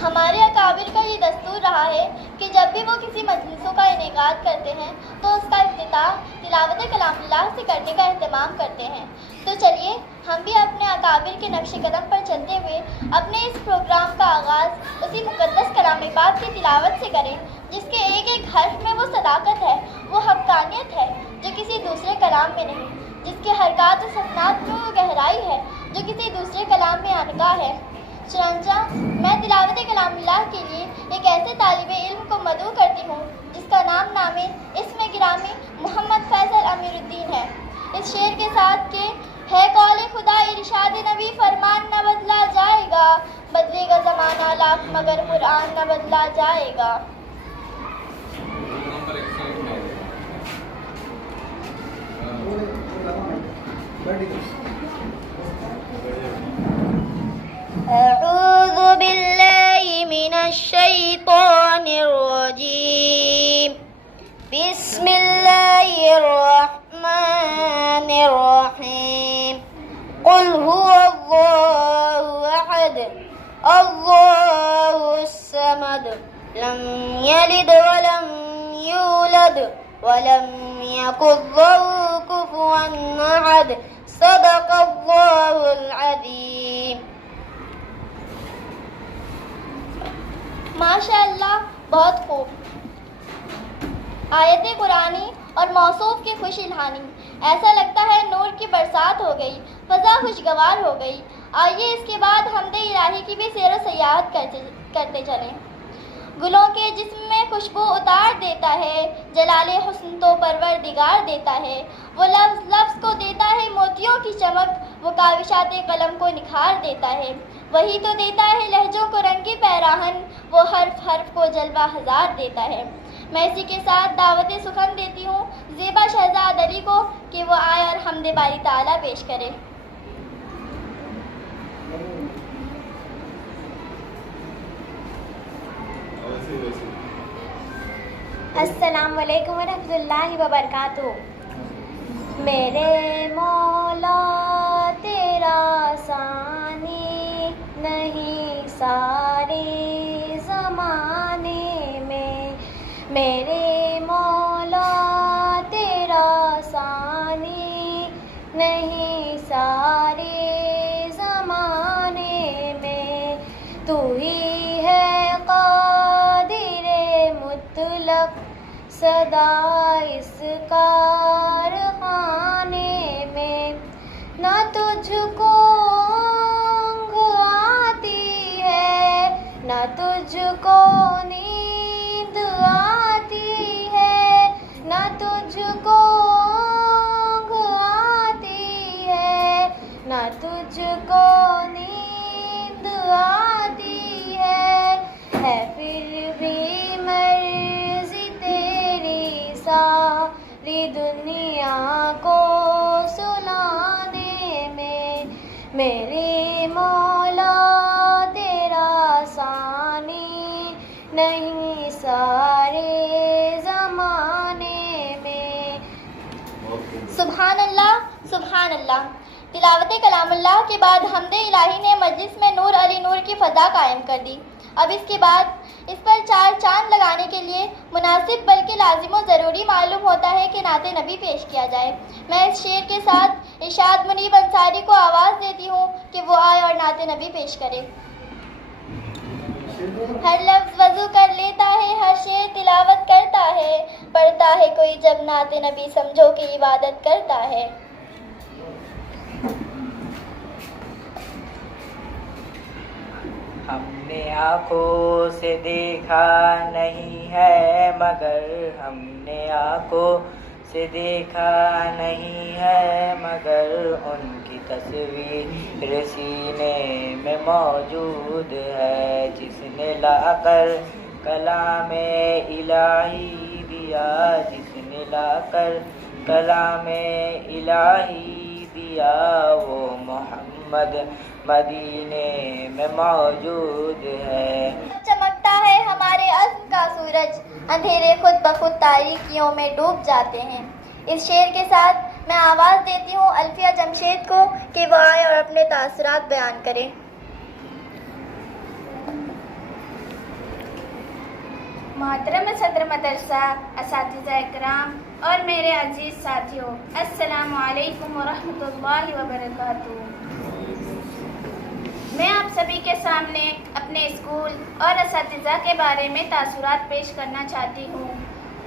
हमारे अकाबिर का ये दस्तूर रहा है कि जब भी वो किसी मजलिसों का इनेकाद करते हैं तो उसका इफ्तिताह तिलावत कलामुल्लाह से करने का अहतमाम करते हैं। तो चलिए हम भी अपने अकाबिर के नक्श कदम पर चलते हुए अपने इस प्रोग्राम का आगाज़ उसी मुक़द्दस कलाम पाक की तिलावत से करें जिसके एक एक हर्फ में वो सदाकत है, वो हक़ानियत है जो किसी दूसरे कलाम में नहीं, जिसके हरकत और सफ़नात में वो गहराई है जो किसी दूसरे कलाम में अनका है। चुनांचा मैं तिलावत कलामुल्लाह के लिए एक ऐसे तालिब इल्म को मदऊ करती हूँ जिसका नाम इस्म गिरामी मोहम्मद फैसल अमीरुद्दीन है। इस शेर के साथ के है कौले खुदा इरशाद नबी फरमान न बदला जाएगा, बदलेगा ज़माना लाख मगर कुरान न बदला जाएगा। अऊज़ु बिल्लाहि मिनश शैतानिर रजीम। बिस्मिल्लाहिर रहमानिर रहीम। कुल हुवल्लाहु अहद, अल्लाहुस समद, लम यलिद वलम यूलद वलम यकुल लहु कुफुवन अहद। सदक़ल्लाहुल अज़ीम। माशाअल्लाह, बहुत खूब। आयत कुरानी और मौसूफ की खुश इल्हानी, ऐसा लगता है नूर की बरसात हो गई, फ़ज़ा खुशगवार हो गई। आइए इसके बाद हमदे इलाही की भी सैर व सयाहत करते चलें। गुलों के जिस्म में खुशबू उतार देता है, जलाले हुस्न तो परवरदिगार देता है। वो लफ्ज़ लफ्ज़ को देता है मोतियों की चमक, वो काविशाते कलम को निखार देता है। वही तो देता है लहजों को रंगी पैराहन, वो हर्फ हर्फ को जलवा हजार देता है। मैं इसी के साथ दावत सुखन देती हूँ ज़ेबा शहजाद अली को कि वो आए और हमदे बारी ताला पेश करे। अस्सलाम वालेकुम व रहमतुल्लाहि व बरकातुहू। मेरे मौला तेरा सानी नहीं सारे ज़माने में, मेरे मौला तेरा सानी नहीं सारे ज़माने में। तू ही है मुतलक सदा इस कारखाने में, ना तुझको ऊँघ आती है ना तुझको नींद आती है, ना तुझको ऊँघ आती है ना तुझको नींद आती है फिर भी मर्ज़ी तेरी सारी दुनिया को सुलाने में। मेरे मौला तेरा सानी नहीं सारे ज़माने में। सुभान अल्लाह, सुभान अल्लाह। तिलावत कलामुल्लाह के बाद हमदे इलाही ने मजलिस में नूर अली नूर की फ़ज़ा कायम कर दी। अब इसके बाद इस पर चार चांद लगाने के लिए मुनासिब बल्कि लाजिम व ज़रूरी मालूम होता है कि नाते नबी पेश किया जाए। मैं इस शेर के साथ इरशाद मुनीब अंसारी को आवाज़ देती हूँ कि वो आए और नाते नबी पेश करे। हर लफ्ज़ वज़ू कर लेता है, हर शेर तिलावत करता है, पढ़ता है कोई जब नाते नबी समझो कि इबादत करता है। हमने आँखों से देखा नहीं है मगर, हमने आँखों से देखा नहीं है मगर, उनकी तस्वीर सीने में मौजूद है। जिसने लाकर कलामे इलाही दिया, जिसने लाकर कलामे इलाही दिया, वो मोहम्मद मदीने में मौजूद है। चमकता है हमारे अज़्म का सूरज, अंधेरे खुद ब खुद तारीकियों में डूब जाते हैं। इस शेर के साथ मैं आवाज़ देती हूँ अल्फिया जमशेद को कि वो आए और अपने तासुरात बयान करें। मोहतरम सदर मदरसा, असातिज़ा इकराम और मेरे अजीज़ साथियों, अस्सलामु अलैकुम वरहमतुल्लाहि वबरकातुहू। मैं आप सभी के सामने अपने स्कूल और असातिज़ा के बारे में तासुरात पेश करना चाहती हूँ।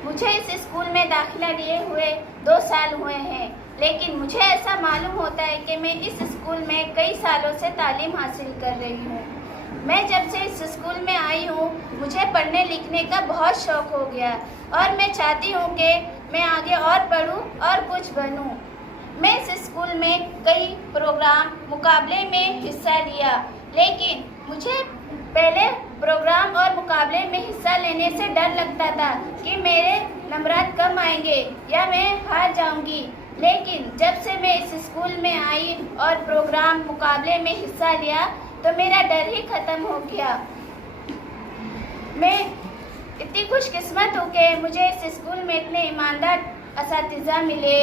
मुझे इस स्कूल में दाखिला लिए हुए 2 साल हुए हैं, लेकिन मुझे ऐसा मालूम होता है कि मैं इस स्कूल में कई सालों से तालीम हासिल कर रही हूँ। मैं जब से इस स्कूल में आई हूँ, मुझे पढ़ने लिखने का बहुत शौक़ हो गया और मैं चाहती हूँ कि मैं आगे और पढूँ और कुछ बनूँ। मैं इस स्कूल में कई प्रोग्राम मुकाबले में हिस्सा लिया, लेकिन मुझे पहले प्रोग्राम और मुकाबले में हिस्सा लेने से डर लगता था कि मेरे नंबरात कम आएंगे या मैं हार जाऊंगी। लेकिन जब से मैं इस स्कूल में आई और प्रोग्राम मुकाबले में हिस्सा लिया तो मेरा डर ही ख़त्म हो गया। मैं इतनी खुशकिस्मत हूँ कि मुझे इस स्कूल में इतने ईमानदार असातिज़ा मिले।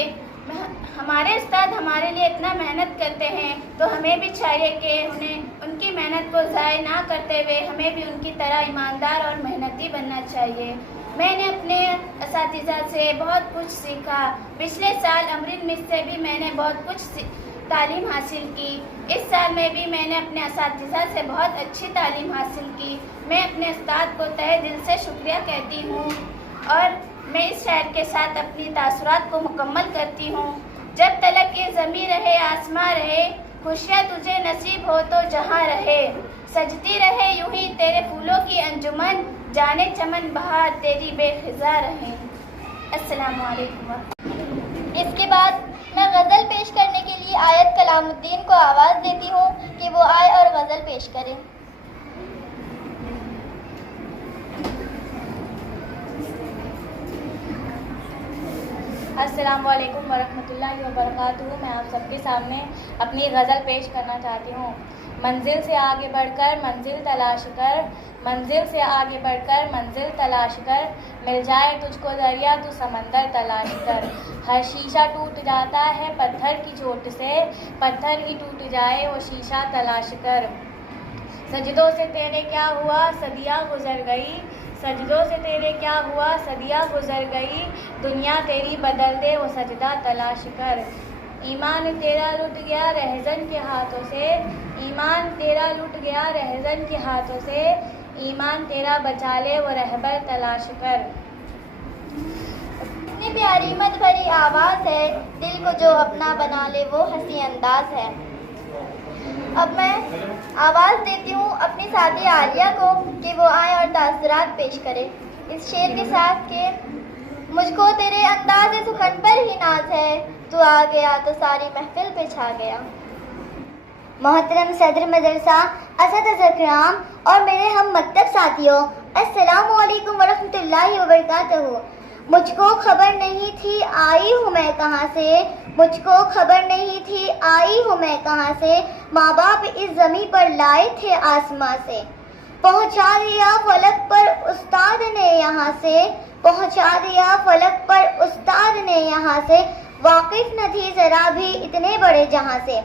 हमारे उस्ताद हमारे लिए इतना मेहनत करते हैं, तो हमें भी चाहिए कि उन्हें उनकी मेहनत को ज़ाय ना करते हुए हमें भी उनकी तरह ईमानदार और मेहनती बनना चाहिए। मैंने अपने असातिज़ा से बहुत कुछ सीखा। पिछले साल अमृत मिस से भी मैंने बहुत कुछ तालीम हासिल की। इस साल में भी मैंने अपने असातिज़ा से बहुत अच्छी तालीम हासिल की। मैं अपने उस्ताद को तहे दिल से शुक्रिया कहती हूँ और मैं इस शायर के साथ अपनी तासुरात को मुकम्मल करती हूँ। जब तलक के ज़मीं रहे आसमां रहे, खुशियाँ तुझे नसीब हो तो जहाँ रहे, सजती रहे यूं ही तेरे फूलों की अंजुमन, जाने चमन बहार तेरी बेखिज़ा रहे। अस्सलामु अलैकुम। इसके बाद मैं गज़ल पेश करने के लिए आयत कलामुद्दीन को आवाज़ देती हूँ कि वो आए और गज़ल पेश करें। अस्सलामु अलैकुम वरहमतुल्लाहि वबरकातुहू। मैं आप सबके सामने अपनी गज़ल पेश करना चाहती हूँ। मंजिल से आगे बढ़कर मंजिल तलाश कर, मंजिल से आगे बढ़कर मंजिल तलाश कर, मिल जाए तुझको दरिया तो समंदर तलाश कर। हर शीशा टूट जाता है पत्थर की चोट से, पत्थर ही टूट जाए वो शीशा तलाश कर। सजदों से तेरे क्या हुआ सदियाँ गुजर गई, सजदों से तेरे क्या हुआ सदियाँ गुजर गई, दुनिया तेरी बदल दे वो सजदा तलाश कर। ईमान तेरा लुट गया रहज़न के हाथों से, ईमान तेरा लुट गया रहज़न के हाथों से, ईमान तेरा बचा ले वो रहबर तलाश कर। इतनी प्यारी मत भरी आवाज़ है, दिल को जो अपना बना ले वो हंसी अंदाज है। अब मैं आवाज़ देती हूँ अपनी साथी आलिया को कि वो आए और तासुरात पेश करे इस शेर के साथ कि मुझको तेरे अंदाज़ सुखन पर ही नाज है, तू आ गया तो सारी महफिल पे छा गया। मोहतरम सदर मदरसा, असातिज़ा इकराम और मेरे हम मकतब साथियों, अस्सलामु अलैकुम वरहमतुल्लाहि वबरकातुहू। मुझको खबर नहीं थी आई हूँ मैं कहाँ से, मुझको खबर नहीं थी आई हूँ मैं कहाँ से, माँ बाप इस ज़मीं पर लाए थे आसमां से। पहुँचा दिया फलक पर उस्ताद ने यहाँ से, पहुँचा दिया फलक पर उस्ताद ने यहाँ से, वाकिफ़ न थी ज़रा भी इतने बड़े जहाँ से।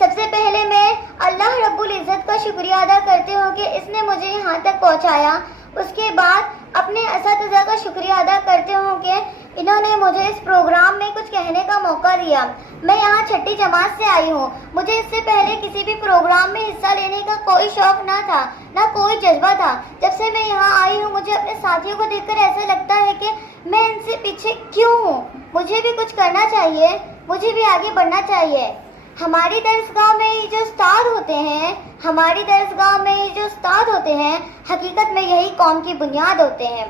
सबसे पहले मैं अल्लाह रब्बुल इज़्ज़त का शुक्रिया अदा करती हूँ कि इसने मुझे यहाँ तक पहुँचाया। उसके बाद अपने असातिज़ा का शुक्रिया अदा करती हूँ कि इन्होंने मुझे इस प्रोग्राम में कुछ कहने का मौका दिया। मैं यहाँ छठी जमात से आई हूँ। मुझे इससे पहले किसी भी प्रोग्राम में हिस्सा लेने का कोई शौक़ ना था, ना कोई जज्बा था। जब से मैं यहाँ आई हूँ मुझे अपने साथियों को देखकर ऐसा लगता है कि मैं इनसे पीछे क्यों हूँ, मुझे भी कुछ करना चाहिए, मुझे भी आगे बढ़ना चाहिए। हमारी दरसगाह में ये जो उस्ताद होते हैं, हमारी दरसगाह में ये जो उस्ताद होते हैं, हकीकत में यही कौम की बुनियाद होते हैं।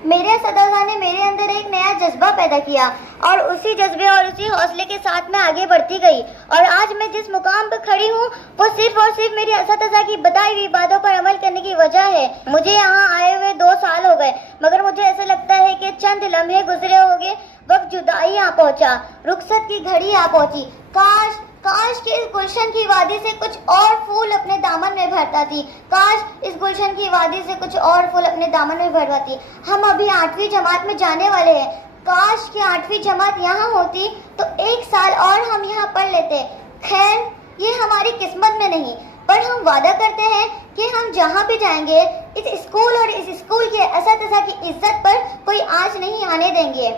मेरे असातिज़ा ने मेरे अंदर एक नया जज्बा पैदा किया और उसी जज्बे और उसी हौसले के साथ मैं आगे बढ़ती गई और आज मैं जिस मुकाम पर खड़ी हूँ वो सिर्फ और सिर्फ मेरे असातिज़ा की बताई हुई बातों पर अमल करने की वजह है। मुझे यहाँ आए हुए 2 साल हो गए, मगर मुझे ऐसा लगता है कि चंद लम्हे गुजरे होंगे, वक्त जुदाई आ पहुँचा, रुखसत की घड़ी आ पहुँची। काश काश कि इस गुलशन की वादी से कुछ और फूल अपने दामन में भरता थी, काश इस गुलशन की वादी से कुछ और फूल अपने दामन में भरवाती। हम अभी 8वीं जमात में जाने वाले हैं, काश कि 8वीं जमात यहाँ होती तो 1 साल और हम यहाँ पढ़ लेते। खैर ये हमारी किस्मत में नहीं, पर हम वादा करते हैं कि हम जहाँ भी जाएंगे इस स्कूल और इस स्कूल के असातिज़ा की इज्जत पर कोई आँच नहीं आने देंगे।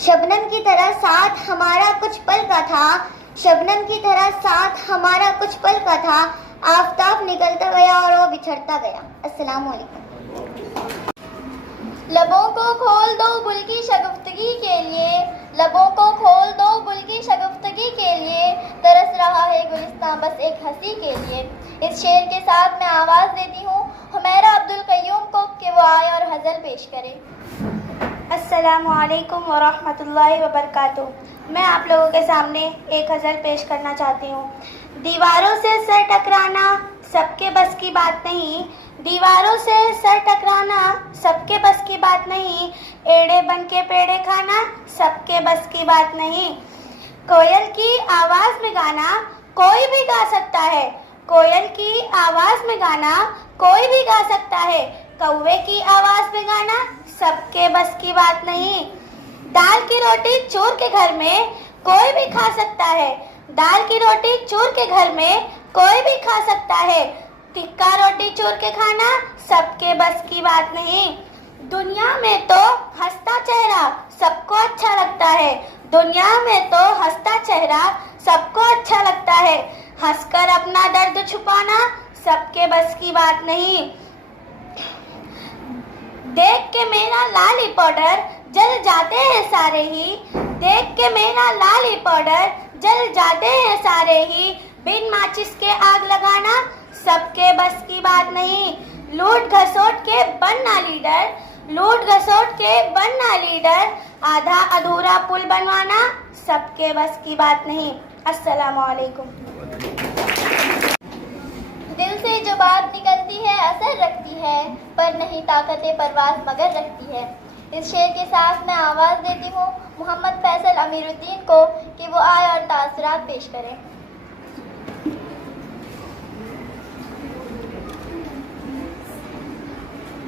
शबनम की तरह साथ हमारा कुछ पल का था, शबनम की तरह साथ हमारा कुछ पल का था, आफताब निकलता गया और वो बिछड़ता गया। अस्सलाम वालेकुम। लबों को खोल दो गुल की शगुफ्तगी के लिए, लबों को खोल दो गुल की शगुफ्तगी के लिए, तरस रहा है गुलिस्तां बस एक हंसी के लिए। इस शेर के साथ मैं आवाज़ देती हूँ हुमैरा अब्दुल कय्यूम को कि वो आए और गज़ल पेश करें। अस्सलामु अलैकुम व रहमतुल्लाहि व बरकातुहू। मैं आप लोगों के सामने एक गज़ल पेश करना चाहती हूँ। दीवारों से सर टकराना सबके बस की बात नहीं, दीवारों से सर टकराना सबके बस की बात नहीं, एड़े बन के पेड़े खाना सबके बस की बात नहीं। कोयल की आवाज़ में गाना कोई भी गा सकता है, कोयल की आवाज़ में गाना कोई भी गा सकता है, कौवे की आवाज़ में गाना सबके बस की बात नहीं। दाल की रोटी चूर के घर में कोई भी खा सकता है, दाल की रोटी चूर के घर में कोई भी खा सकता है, टिक्का रोटी चूर के खाना सबके बस की बात नहीं। दुनिया में तो हंसता चेहरा सबको अच्छा लगता है, दुनिया में तो हंसता चेहरा सबको अच्छा लगता है, हंसकर अपना दर्द छुपाना सबके बस की बात नहीं। देख के मेरा लाली पाउडर जल जाते हैं सारे ही, देख के मेरा लाली पाउडर जल जाते हैं सारे ही, बिन माचिस के आग लगाना सबके बस की बात नहीं। लूट घसोट के बनना लीडर, लूट घसोट के बनना लीडर, आधा अधूरा पुल बनवाना सबके बस की बात नहीं। अस्सलामु अलैकुम। दिल से जो बात निकलती है असर रखती है, पर नहीं ताकते परवाज़ मगर रखती है। इस शेर के साथ मैं आवाज़ देती हूँ मोहम्मद फैसल अमीरुद्दीन को कि वो आए और तासुरात पेश करें।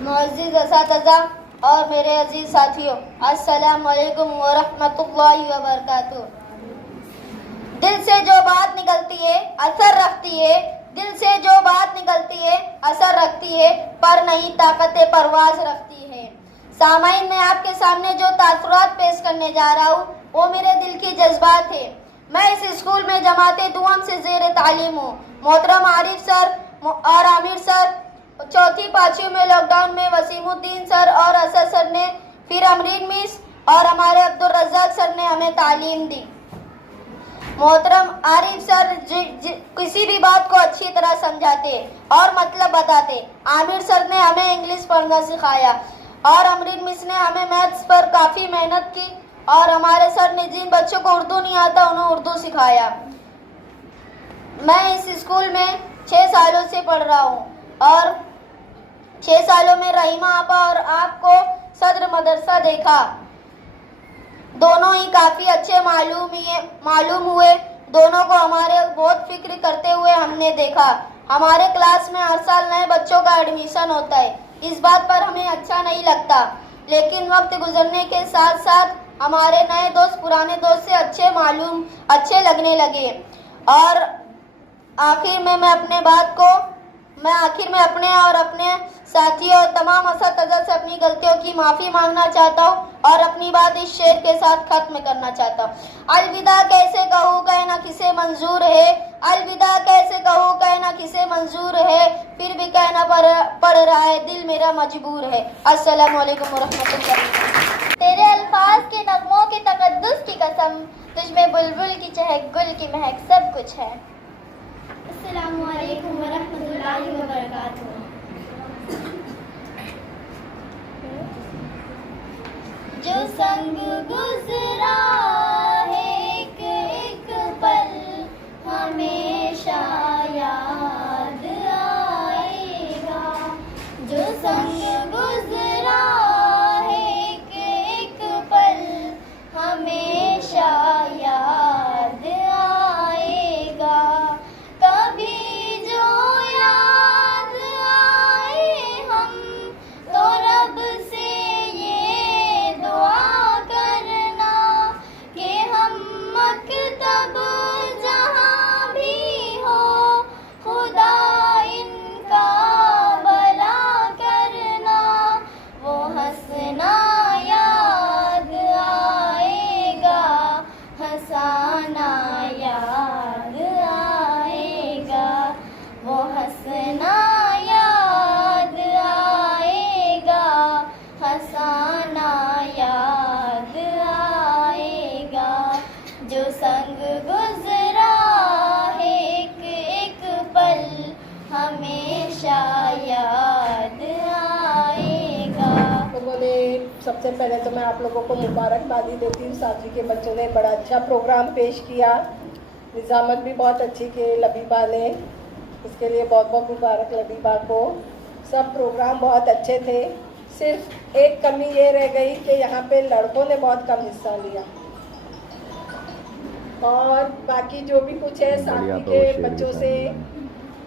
मुअज़्ज़िज़ असातिज़ा और मेरे अजीज़ साथियों, अस्सलामु अलैकुम व रहमतुल्लाहि व बरकातुहू। दिल से जो बात निकलती है असर रखती है, दिल से जो बात निकलती है असर रखती है, पर नहीं ताकते परवाज़ रखती है। सामाईन, मैं आपके सामने जो तासुरात पेश करने जा रहा हूँ वो मेरे दिल की जज्बात है। मैं इस स्कूल में जमाते दुआम से ज़ेर तालीम हूँ। मोहतरम आरिफ सर और आमिर सर चौथी पाँचवीं में लॉकडाउन में वसीमुद्दीन सर और असद सर ने, फिर अमरीन मिस और हमारे अब्दुल रज़ाक सर ने हमें तालीम दी। मोहतरम आरिफ सर किसी भी बात को अच्छी तरह समझाते और मतलब बताते। आमिर सर ने हमें इंग्लिश पढ़ना सिखाया और अमरीन मिस ने हमें मैथ्स पर काफ़ी मेहनत की और हमारे सर ने जिन बच्चों को उर्दू नहीं आता उन्हें उर्दू सिखाया। मैं इस स्कूल में 6 सालों से पढ़ रहा हूँ और 6 सालों में रहीमा आपा और आपको सदर मदरसा देखा। दोनों ही काफ़ी अच्छे मालूम हुए। दोनों को हमारे बहुत फिक्र करते हुए हमने देखा। हमारे क्लास में हर साल नए बच्चों का एडमिशन होता है। इस बात पर हमें अच्छा नहीं लगता, लेकिन वक्त गुजरने के साथ साथ हमारे नए दोस्त पुराने दोस्त से अच्छे लगने लगे। और आखिर में मैं अपने और अपने साथियों और तमाम असातिज़ा से अपनी गलतियों की माफ़ी मांगना चाहता हूँ और अपनी बात इस शेर के साथ ख़त्म करना चाहता हूँ। अलविदा कैसे कहूँ कहना किसे मंजूर है, अलविदा कैसे कहूँ कहना किसे मंजूर है, फिर भी कहना पड़ रहा है दिल मेरा मजबूर है। अस्सलामु अलैकुम व रहमतुल्लाह। तेरे अल्फाज के नगमों के तकद्दुस की कसम, तुझमें बुलबुल की चहक गुल की महक सब कुछ है। अस्सलामु अलैकुम व रहमतुल्लाहि व बरकातुहू। जो संग गुजरा है एक एक पल हमेशा याद आएगा, जो संग गुजरा है एक एक पल हमेशा याद आएगा। कभी जो याद आए हम तो रब से ये दुआ करना कि सबसे पहले तो मैं आप लोगों को मुबारकबादी देती हूँ। साथी के बच्चों ने बड़ा अच्छा प्रोग्राम पेश किया, निज़ामत भी बहुत अच्छी की लबीबा ने, इसके लिए बहुत बहुत मुबारक लबीबा को। सब प्रोग्राम बहुत अच्छे थे। सिर्फ एक कमी ये रह गई कि यहाँ पे लड़कों ने बहुत कम हिस्सा लिया। और बाकी जो भी कुछ है साथी के बच्चों से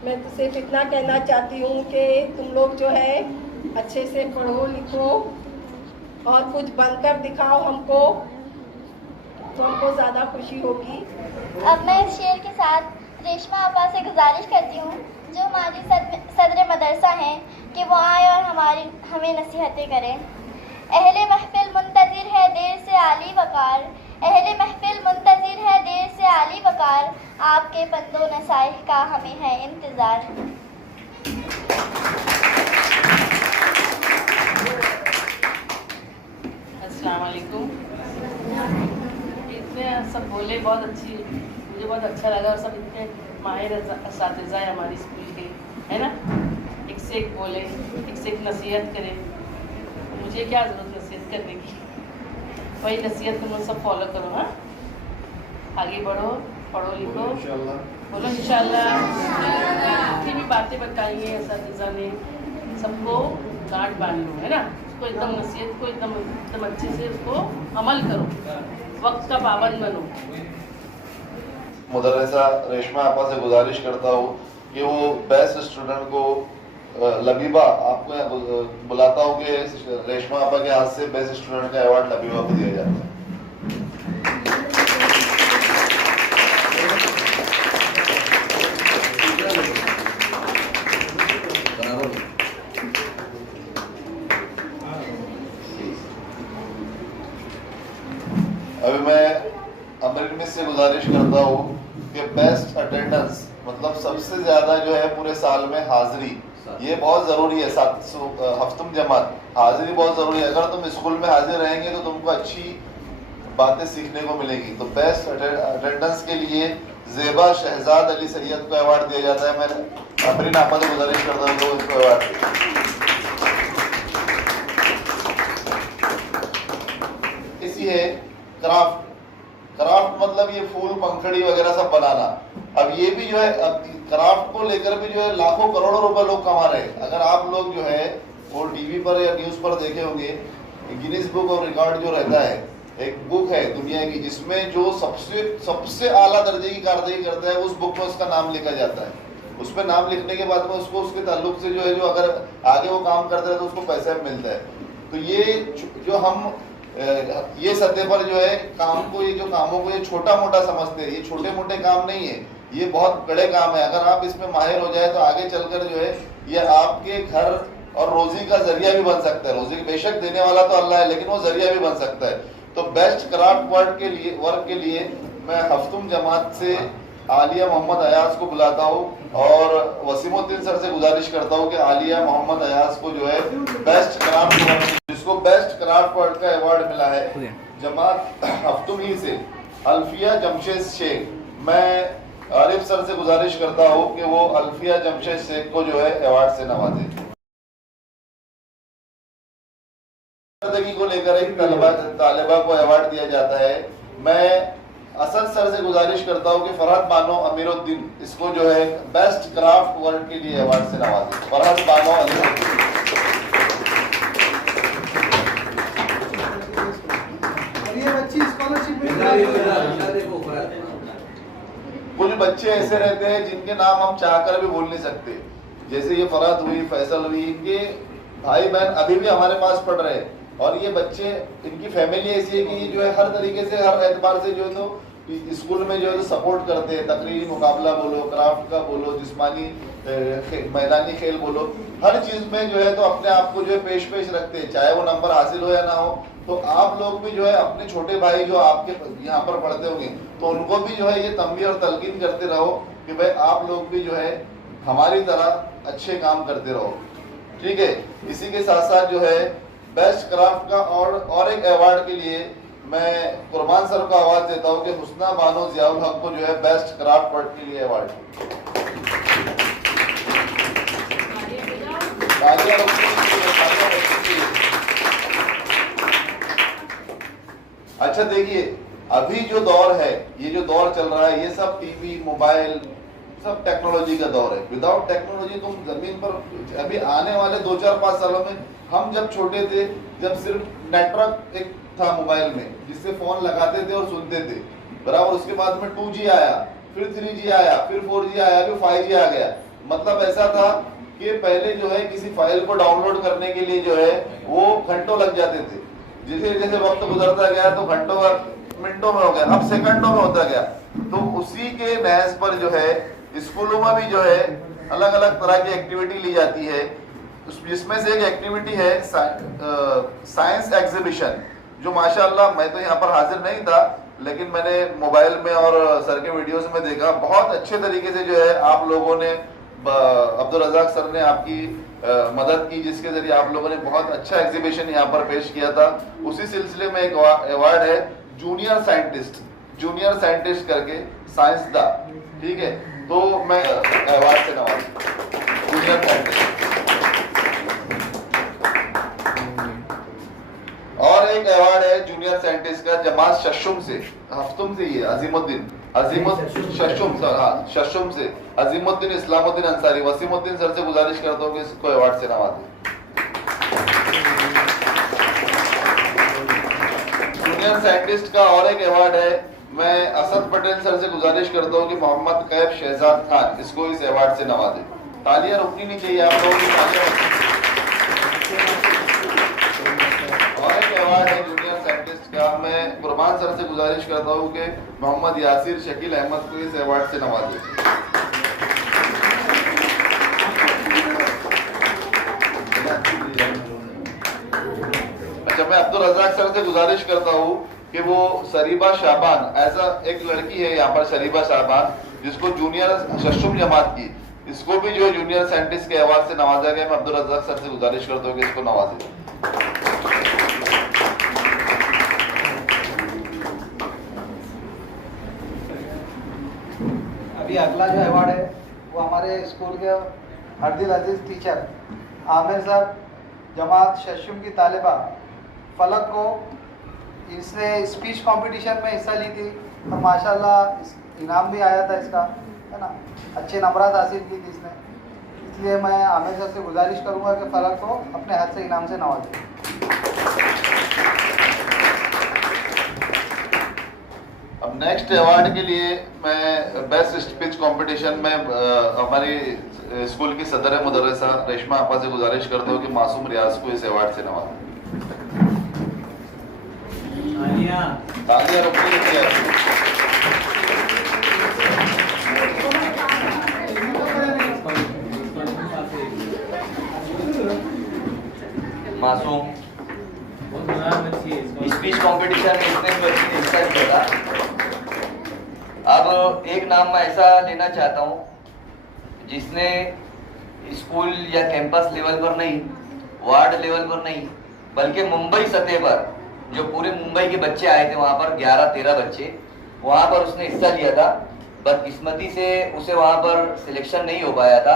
मैं तो सिर्फ इतना कहना चाहती हूँ कि तुम लोग जो है अच्छे से पढ़ो लिखो और कुछ बनकर दिखाओ हमको, तो हमको ज़्यादा खुशी होगी। अब मैं इस शेर के साथ रेशमा आपा से गुजारिश करती हूँ जो हमारी सदर मदरसा हैं कि वो आए और हमें नसीहतें करें। अहले महफिल मुंतज़िर है देर से आली वकार, अहले महफिल मुंतज़िर है देर से आली वकार, आपके बंदो नसाइह का हमें है इंतज़ार। अस्सलाम वालेकुम। इतने सब बोले, बहुत अच्छी, मुझे बहुत अच्छा लगा और सब इतने माहिर असातिज़ा है हमारी स्कूल के, है ना। एक से एक बोले, एक से एक नसीहत करे। मुझे क्या ज़रूरत नसीहत करने की, वही नसीहत तुम सब फॉलो करो। हाँ, आगे बढ़ो, पढ़ो लिखो, बोलो इंशाल्लाह। जितनी भी बातें बताई हैं असातिज़ा ने, सबको गांठ बांध लो, है ना। उसको एकदम नसीहत को एकदम अच्छे से उसको अमल करो, वक्त का पाबंद बनो। मुदर्रिसा रेशमा आपा से गुजारिश करता हूँ कि वो बेस्ट स्टूडेंट को लबीबा आपको बुलाता हूँ कि रेशमा आपा के हाथ से बेस्ट स्टूडेंट का अवार्ड लबीबा को दिया जाता है। अभी मैं अमृत मिस से गुजारिश करता हूँ कि बेस्ट अटेंडेंस मतलब सबसे ज्यादा जो है पूरे साल में हाजिरी, ये बहुत जरूरी है। हफ्तुम जमात हाजिरी बहुत जरूरी है। अगर तुम स्कूल में हाजिर रहेंगे तो तुमको अच्छी बातें सीखने को मिलेगी। तो बेस्ट अटेंडेंस के लिए ज़ेबा शहजाद अली सैयद को अवार्ड दिया जाता है। मैं अमरीन आपा से गुजारिश करता हूँ तो इसको अवार्ड इसी है। क्राफ्ट मतलब ये फूल पंखड़ी वगैरह सब बनाना। अब ये भी जो है, अब क्राफ्ट को लेकर भी जो है लाखों करोड़ों रुपए लोग कमा रहे हैं। अगर आप लोग जो है वो टीवी पर या न्यूज पर देखे होंगे, गिनीज बुक ऑफ रिकॉर्ड जो रहता है, एक बुक है दुनिया की जिसमें जो सबसे आला दर्जे की कारदगी करता है, उस बुक में उसका नाम लिखा जाता है। उसमें नाम लिखने के बाद में उसको उसके ताल्लुक से जो है, जो अगर आगे वो काम करता है तो उसको पैसा मिलता है। तो ये जो हम ये सतह पर जो है काम को, ये जो कामों को ये छोटा मोटा समझते हैं, ये छोटे मोटे काम नहीं है, ये बहुत बड़े काम है। अगर आप इसमें माहिर हो जाए तो आगे चलकर जो है ये आपके घर और रोजी का जरिया भी बन सकता है। रोजी बेशक देने वाला तो अल्लाह है, लेकिन वो जरिया भी बन सकता है। तो बेस्ट क्राफ्ट वर्क के लिए मैं हफ्तुम जमात से आलिया मोहम्मद अयाज को बुलाता हूँ और वसीमुद्दीन सर से गुजारिश करता हूँ कि आलिया मोहम्मद अयाज को जो है बेस्ट क्राफ्ट वर्क, जिसको बेस्ट क्राफ्ट वर्क का अवार्ड मिला है जमात हफ्तुम ही से अल्फिया जमशेद शेख, मैं आरिफ सर से गुजारिश करता हूँ कि वो अल्फिया जमशेद शेख को जो है अवार्ड से नवाजे। को लेकर एक तालिबा को अवार्ड दिया जाता है। मैं असद सर से गुजारिश करता हूँ कि फरहत बानो अमीरुद्दीन इसको जो है बेस्ट क्राफ्ट वर्क के लिए अवार्ड से नवाजे। फरहत बानो अमीरुद्दीन। कुछ बच्चे ऐसे रहते हैं जिनके नाम हम चाहकर भी बोल नहीं सकते, जैसे ये फरहत हुई, फैसल हुई, इनके भाई बहन अभी भी हमारे पास पढ़ रहे हैं। और ये बच्चे, इनकी फैमिली ऐसी है कि ये जो है हर तरीके से, हर एतबार से जो है तो स्कूल में जो है सपोर्ट करते हैं। तकरीरी मुकाबला बोलो, क्राफ्ट का बोलो, जिस्मानी मैदानी खेल बोलो, हर चीज़ में जो है तो अपने आप को जो है पेश रखते हैं, चाहे वो नंबर हासिल हो या ना हो। तो आप लोग भी जो है अपने छोटे भाई जो आपके यहाँ पर पढ़ते होंगे तो उनको भी जो है ये तंबीह और तलकीन करते रहो कि भाई आप लोग भी जो है हमारी तरह अच्छे काम करते रहो, ठीक है। इसी के साथ साथ जो है बेस्ट क्राफ्ट का और एक अवार्ड के लिए मैं कुरबान सर को आवाज देता हूँ कि हुस्ना बानो जियाउल हक को जो है बेस्ट क्राफ्ट वर्क के लिए अवार्ड। अच्छा देखिए, अभी जो दौर है, ये जो दौर चल रहा है, ये सब टीवी, मोबाइल, सब टेक्नोलॉजी का दौर है। विदाउट टेक्नोलॉजी तुम जमीन पर अभी आने वाले 2-4-5 सालों में, हम जब छोटे थे, जब सिर्फ नेटवर्क एक था मोबाइल में जिससे फोन लगाते थे और सुनते थे, बराबर। उसके बाद में 2G आया, फिर 3G आया, फिर 4G आया, फिर 5G आ गया। मतलब ऐसा था कि पहले जो है किसी फाइल को डाउनलोड करने के लिए जो है वो घंटों लग जाते थे। जैसे जैसे वक्त गुजरता गया तो घंटों का मिनटों में हो गया, अब सेकंडों में होता गया। तो उसी के नहज पर जो है स्कूलों में भी जो है अलग अलग तरह की एक्टिविटी ली जाती है। जिसमें से एक एक्टिविटी है साइंस एग्जीबिशन, जो माशाअल्लाह मैं तो यहाँ पर हाजिर नहीं था, लेकिन मैंने मोबाइल में और सर के वीडियोस में देखा, बहुत अच्छे तरीके से जो है आप लोगों ने, अब्दुल रज़ाक सर ने आपकी मदद की, जिसके जरिए आप लोगों ने बहुत अच्छा एग्जीबिशन यहाँ पर पेश किया था। उसी सिलसिले में एक अवार्ड है जूनियर साइंटिस्ट करके, साइंसदा, ठीक है। तो मैं अवार्ड से नवाज जूनियर साइंटिस्ट। और एक अवार्ड है जूनियर साइंटिस्ट का जमात शशुम से, हफ्तुम से, ये अजीमुद्दीन शशुम से अजीमुद्दीन इस्लामुद्दीन अंसारी। वसीमुद्दीन सर से गुजारिश करता हूँ कि इसको अवार्ड से नवाजें। जूनियर साइंटिस्ट का और एक अवार्ड है, मैं असद पटेल सर से गुजारिश करता हूँ कि मोहम्मद कैफ शहजाद खान, इसको इस अवार्ड से नवाजें। तालियां रुकनी नहीं चाहिए, आप लोगों की तालियां। और एक अवार्ड है जूनियर साइंटिस्ट का, मैं कुर्बान सर से गुजारिश करता हूँ कि मोहम्मद यासिर शकील अहमद को इस अवार्ड से नवाजें। अच्छा, मैं अब्दुल रज़ाक सर से गुजारिश करता हूँ कि वो शरीबा शाबान, ऐसा एक लड़की है यहाँ पर शरीबा शाबान, जिसको जूनियर शशुम जमात की, इसको भी जो जूनियर साइंटिस्ट के अवार्ड से नवाजा गया। मैं अब्दुल रज़ाक सर से गुजारिश करता हूँ कि इसको नवाजें। अभी अगला जो अवार्ड है वो हमारे स्कूल के हरदिल अजीज टीचर आमिर सर, जमात शशुम की तालिबा फलक को, इसने स्पीच कंपटीशन में हिस्सा ली थी और माशाल्लाह इनाम भी आया था इसका, है ना, अच्छे नंबरात हासिल की थी इसने। इसलिए मैं आमिर सर से गुजारिश करूँगा कि फलक को अपने हाथ से इनाम से नवाजें। अब नेक्स्ट अवार्ड के लिए मैं बेस्ट स्पीच कंपटीशन में हमारी स्कूल की सदर मुदर्रिसा रेशमा आपा से गुजारिश करता हूँ कि मासूम रियाज को इस अवार्ड से नवाजें। तालियां रुकनी चाहिए। मासूम स्पीच कंपटीशन में इसने बच्ची ने हिस्सा लिया था। अब एक नाम मैं ऐसा लेना चाहता हूँ जिसने स्कूल या कैंपस लेवल पर नहीं, वार्ड लेवल पर नहीं, बल्कि मुंबई सतह पर जो पूरे मुंबई के बच्चे आए थे, वहाँ पर 11-13 बच्चे, वहाँ पर उसने हिस्सा लिया था। बदकिस्मती से उसे वहाँ पर सिलेक्शन नहीं हो पाया था,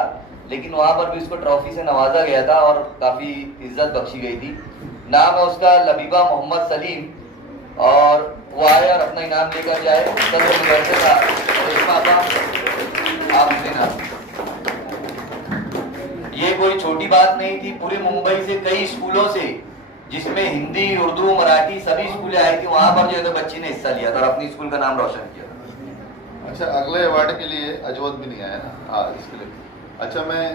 लेकिन वहाँ पर भी उसको ट्रॉफी से नवाजा गया था और काफ़ी इज्जत बख्शी गई थी। नाम है उसका लबीबा मोहम्मद सलीम, और वो आए और अपना इनाम लेकर जाए। आप देना, ये कोई छोटी बात नहीं थी। पूरे मुंबई से कई स्कूलों से, जिसमें हिंदी, उर्दू, मराठी सभी स्कूलें आई थी, वहाँ पर जो है तो बच्ची ने हिस्सा लिया था और अपनी स्कूल का नाम रोशन किया था। अच्छा, अगले अवार्ड के लिए अजवत भी नहीं आया ना? हाँ, इसके लिए अच्छा, मैं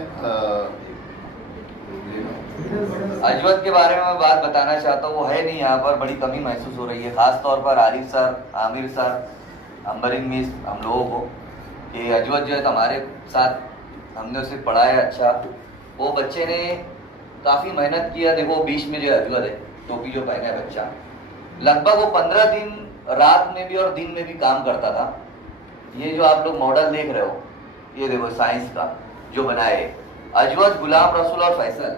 अजवत के बारे में मैं बात बताना चाहता हूँ। वो है नहीं यहाँ पर, बड़ी कमी महसूस हो रही है, खास तौर पर Arif sir, Aamir sir, Ambreen miss, हम लोगों को, कि अजवत जो है तो हमारे साथ, हमने उसे पढ़ाया। अच्छा, वो बच्चे ने काफ़ी मेहनत किया। देखो बीच में जो अजवत है, टोपी जो पहना है बच्चा, लगभग वो 15 दिन रात में भी और दिन में भी काम करता था। ये जो आप लोग मॉडल देख रहे हो, ये देखो साइंस का जो बनाए अजवत, गुलाम रसूल और फैसल,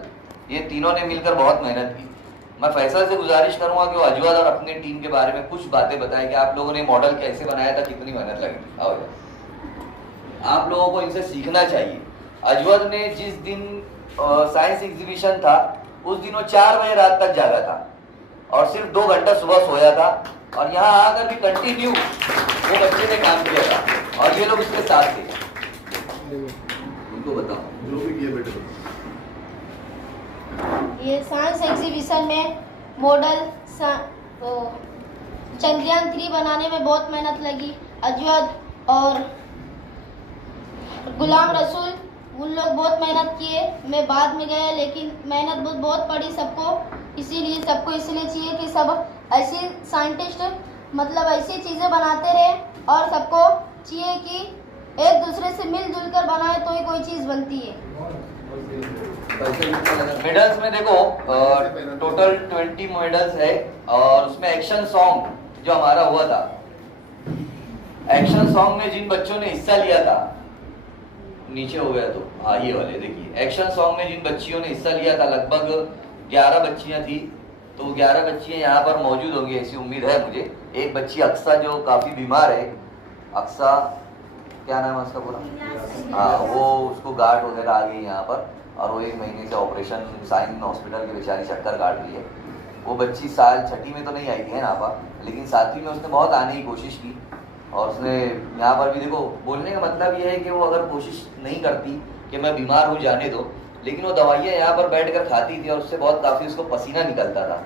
ये तीनों ने मिलकर बहुत मेहनत की। मैं फैसल से गुजारिश करूंगा कि वो अजवत और अपने टीम के बारे में कुछ बातें बताएं कि आप लोगों ने मॉडल कैसे बनाया था, कितनी मेहनत लगी। आओ, आप लोगों को इनसे सीखना चाहिए। अजवत ने जिस दिन साइंस एग्जीबिशन था, उस दिन वो 4 बजे रात तक जागा था और सिर्फ 2 घंटा सुबह सोया था और यहाँ आकर भी कंटिन्यू वो बच्चे ने काम किया था और ये लोग उसके साथ थे। उनको बताओ जो भी किए बेटे। ये साइंस एग्जीबिशन में मॉडल चंद्रयान 3 बनाने में बहुत मेहनत लगी। अजवद और गुलाम रसूल उन लोग बहुत मेहनत किए। मैं बाद में गया लेकिन मेहनत बहुत पड़ी सबको। इसीलिए सबको इसलिए चाहिए कि सब ऐसे साइंटिस्ट मतलब ऐसी चीज़ें बनाते रहे और सबको चाहिए कि एक दूसरे से मिलजुल कर बनाए तो ही कोई चीज़ बनती है। मेडल्स में देखो टोटल 20 मेडल्स है और उसमें एक्शन सॉन्ग जो हमारा हुआ था, एक्शन सॉन्ग में जिन बच्चों ने हिस्सा लिया था, नीचे हो गया तो ये वाले देखिए, एक्शन सॉन्ग में जिन बच्चियों ने हिस्सा लिया था लगभग 11 बच्चियां थी। तो 11 बच्चियां यहाँ पर मौजूद होंगी ऐसी उम्मीद है मुझे। एक बच्ची अक्सा जो काफ़ी बीमार है, अक्सा क्या नाम है उसका पूरा, हाँ, वो उसको गार्ड वगैरह आ गई यहाँ पर और वो 1 महीने से ऑपरेशन साइन हॉस्पिटल के बेचारी चक्कर काट रही है। वो बच्ची साल 6ठी में तो नहीं आई थी यहाँ पर, लेकिन 7वीं में उसने बहुत आने की कोशिश की और उसने यहाँ पर भी देखो, बोलने का मतलब ये है कि वो अगर कोशिश नहीं करती कि मैं बीमार हूँ जाने दो, लेकिन वो दवाइयाँ यहाँ पर बैठ कर खाती थी और उससे बहुत काफ़ी उसको पसीना निकलता था।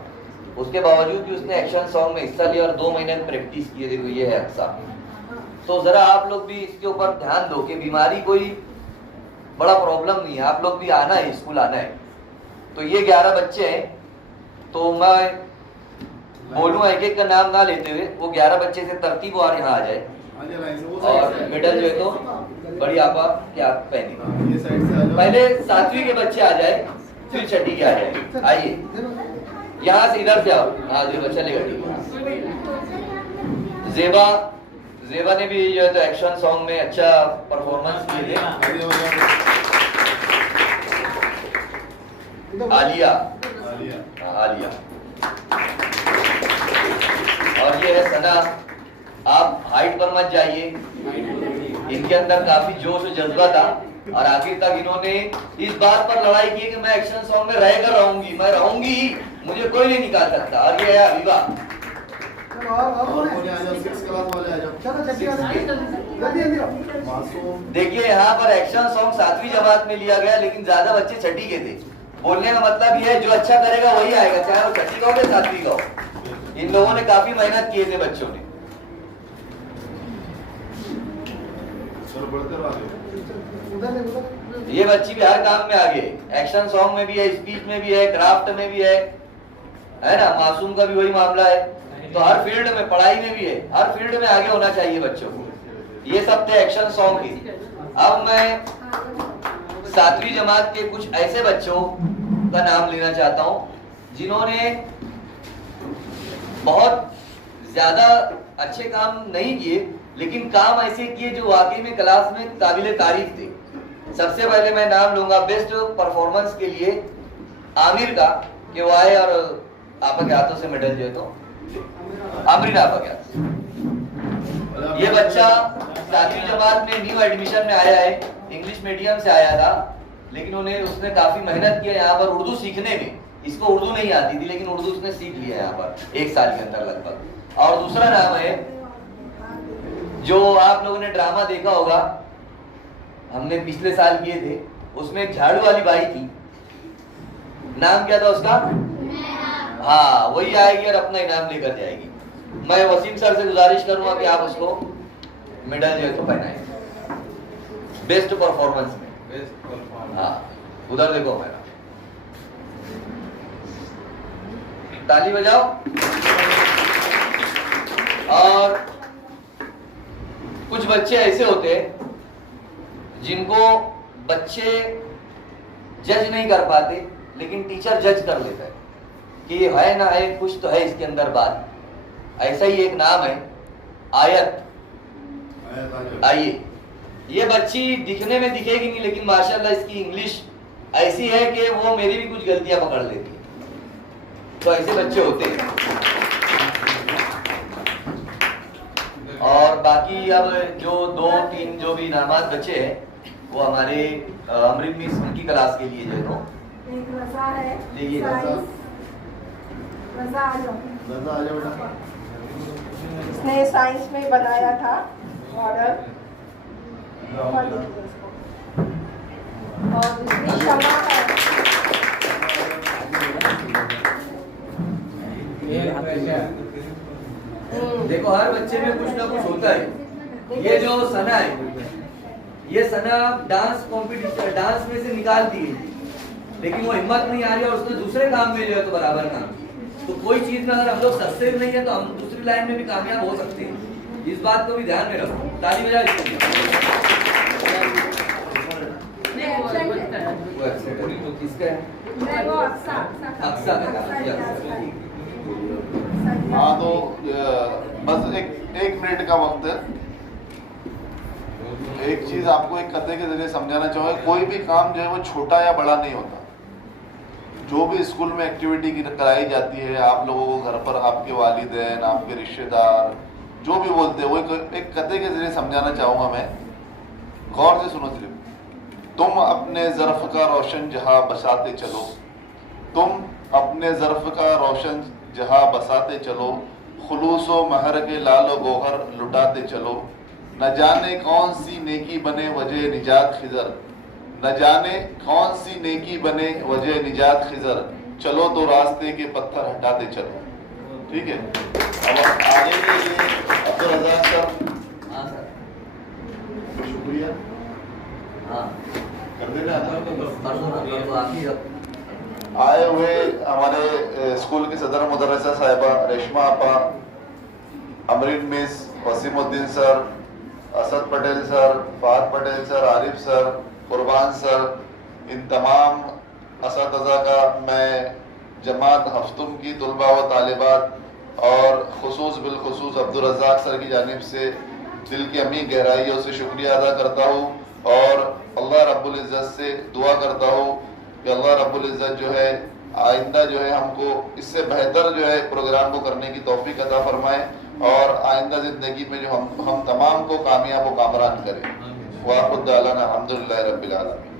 उसके बावजूद भी उसने एक्शन सॉन्ग में हिस्सा लिया और 2 महीने में प्रैक्टिस की। देखो ये है अक्सा। तो ज़रा आप लोग भी इसके ऊपर ध्यान दो कि बीमारी कोई बड़ा प्रॉब्लम नहीं है, आप लोग भी आना है, स्कूल आना है। तो ये 11 बच्चे हैं, तो मैं बोलूँ एक एक का नाम ना लेते हुए, वो 11 बच्चे से तरतीबवार यहाँ आ जाए और मेडल जो है तो बड़ी आपा क्या पहनी। पहले 7वीं के बच्चे आ जाए, फिर 6ठी के आ जाए। आइए यहाँ से इधर से आओ। हाँ जी चलेगा, ठीक है। जेबा ने भी जो है तो एक्शन सॉन्ग में अच्छा परफॉर्मेंस किए थे। आलिया और ये है सना। आप हाइट पर मत जाइए, इनके अंदर काफी जोश और जज्बा था और आखिर तक इन्होंने इस बात पर लड़ाई की कि मैं एक्शन सॉन्ग में रहकर रहूंगी, मैं रहूंगी, मुझे कोई नहीं निकाल सकता। और ये है अभिवा। देखिए यहाँ पर एक्शन सॉन्ग 7वीं जमात में लिया गया, लेकिन ज्यादा बच्चे 6ठी के थे। बोलने का मतलब ये है जो अच्छा करेगा वही आएगा, चाहे वो 6ठी का हो या 7वीं का हो। इन लोगों ने काफी मेहनत किए थे बच्चों ने। ये बच्ची भी हर काम में आगे, एक्शन सॉन्ग में भी है, स्पीच में भी है, क्राफ्ट में भी है ना। मासूम का भी वही मामला है। तो हर फील्ड में, पढ़ाई में भी है, हर फील्ड में आगे होना चाहिए बच्चों को। ये सब थे एक्शन सॉन्ग के। अब मैं 7वीं जमात के कुछ ऐसे बच्चों का नाम लेना चाहता हूँ जिन्होंने बहुत ज्यादा अच्छे काम नहीं किए, लेकिन काम ऐसे किए जो वाकई में क्लास में काबिले तारीफ थे। सबसे पहले मैं नाम लूंगा बेस्ट परफॉर्मेंस के लिए आमिर का, कि वो आए और आपा के हाथों से मेडल जो है तो आमरीन आपा के हाथ। ये बच्चा 7वीं जमात में न्यू एडमिशन में आया है, इंग्लिश मीडियम से आया था, लेकिन उसने काफी मेहनत किया यहाँ पर उर्दू सीखने में। इसको उर्दू नहीं आती थी, लेकिन उर्दू उसने सीख लिया यहाँ पर 1 साल के अंदर लगभग। और दूसरा नाम है जो आप लोगों ने ड्रामा देखा होगा, हमने पिछले साल किए थे, उसमें एक झाड़ू वाली बाई थी, नाम क्या था उसका? हाँ, वही आएगी और अपना इनाम लेकर जाएगी। मैं वसीम सर से गुजारिश करूंगा कि आप उसको मेडल जो है तो पहनाएं बेस्ट परफॉर्मेंस में। हाँ, उधर देखो मेरा, ताली बजाओ। और कुछ बच्चे ऐसे होते हैं जिनको बच्चे जज नहीं कर पाते, लेकिन टीचर जज कर लेता है कि ये है ना है, कुछ तो है इसके अंदर बात। ऐसा ही एक नाम है आयत। आइए, ये बच्ची दिखने में दिखेगी नहीं, लेकिन माशाल्लाह इसकी इंग्लिश ऐसी है कि वो मेरी भी कुछ गलतियां पकड़ लेती है। तो ऐसे बच्चे होते हैं। और बाकी अब जो 2-3 जो भी इनामात बचे हैं वो हमारे अमृत मिस की क्लास के लिए जो है तो रजा है, देखिए रजा आ जाओ। रजा आ जाओ बेटा। इसने साइंस में बनाया था मॉडल, और दूसरी शमा है। देखो हर बच्चे में कुछ ना कुछ होता है। ये जो सना है, ये सना डांस कॉम्पिटिशन डांस में से निकाल दी है, लेकिन वो हिम्मत नहीं आ रही और उसने दूसरे काम में जो है तो बराबर काम। तो कोई चीज में अगर हम लोग सक्सेस नहीं है तो हम दूसरी लाइन में भी कामयाब हो सकते हैं। इस बात को भी ध्यान में रखो। ताली बजाओ इसको। किसका है? अक्सा का। हाँ तो बस एक मिनट का वक्त है। एक चीज आपको एक कथे के जरिए समझाना चाहूँगा, कोई भी काम जो है वो छोटा या बड़ा नहीं होता। जो भी स्कूल में एक्टिविटी कराई जाती है, आप लोगों को घर पर आपके वालिदैन, आपके रिश्तेदार जो भी बोलते हैं, वो एक कथे के जरिए समझाना चाहूँगा मैं। गौर से सुनो सिर्फ। तुम अपने ज़र्फ़ का रोशन जहाँ बसाते चलो, तुम अपने ज़र्फ़ का रोशन जहाँ बसाते चलो, खुलूसो महर के लालो गोहर लुटाते चलो। न जाने कौन सी नेकी बने वजह निजात खिजर, न जाने कौन सी नेकी बने वजह निजात खिजर, चलो तो रास्ते के पत्थर हटाते चलो। ठीक है, अब आगे के लिए अब्दुल रज़ाक सर। हाँ सर, शुक्रिया। हाँ कर देना ना। आए हुए हमारे स्कूल की सदर मुदर्रिसा साहिबा रेशमा आपा, Amreen miss, Wasimuddin sir, Asad Patel sir, Fahad Patel sir, Arif sir, Qurban sir, इन तमाम असातिज़ा का मैं जमात हफ्तुम की तुलबा व तालिबात और खुसूस बिलखुसूस अब्दुल रज़ाक सर की जानिब से दिल की अमीर गहराइयों से शुक्रिया अदा करता हूँ और अल्लाह रब्बुल इज़्ज़त से दुआ करता हूँ कि अल्लाह रब्बुल इज़्ज़त जो है आइंदा जो है हमको इससे बेहतर जो है प्रोग्राम को करने की तौफीक अता फरमाए और आइंदा ज़िंदगी में जो हम तमाम को कामयाब व कामरान करें। वाक़ुद दालाना अल्हम्दुलिल्लाहि रब्बिल आलमीन।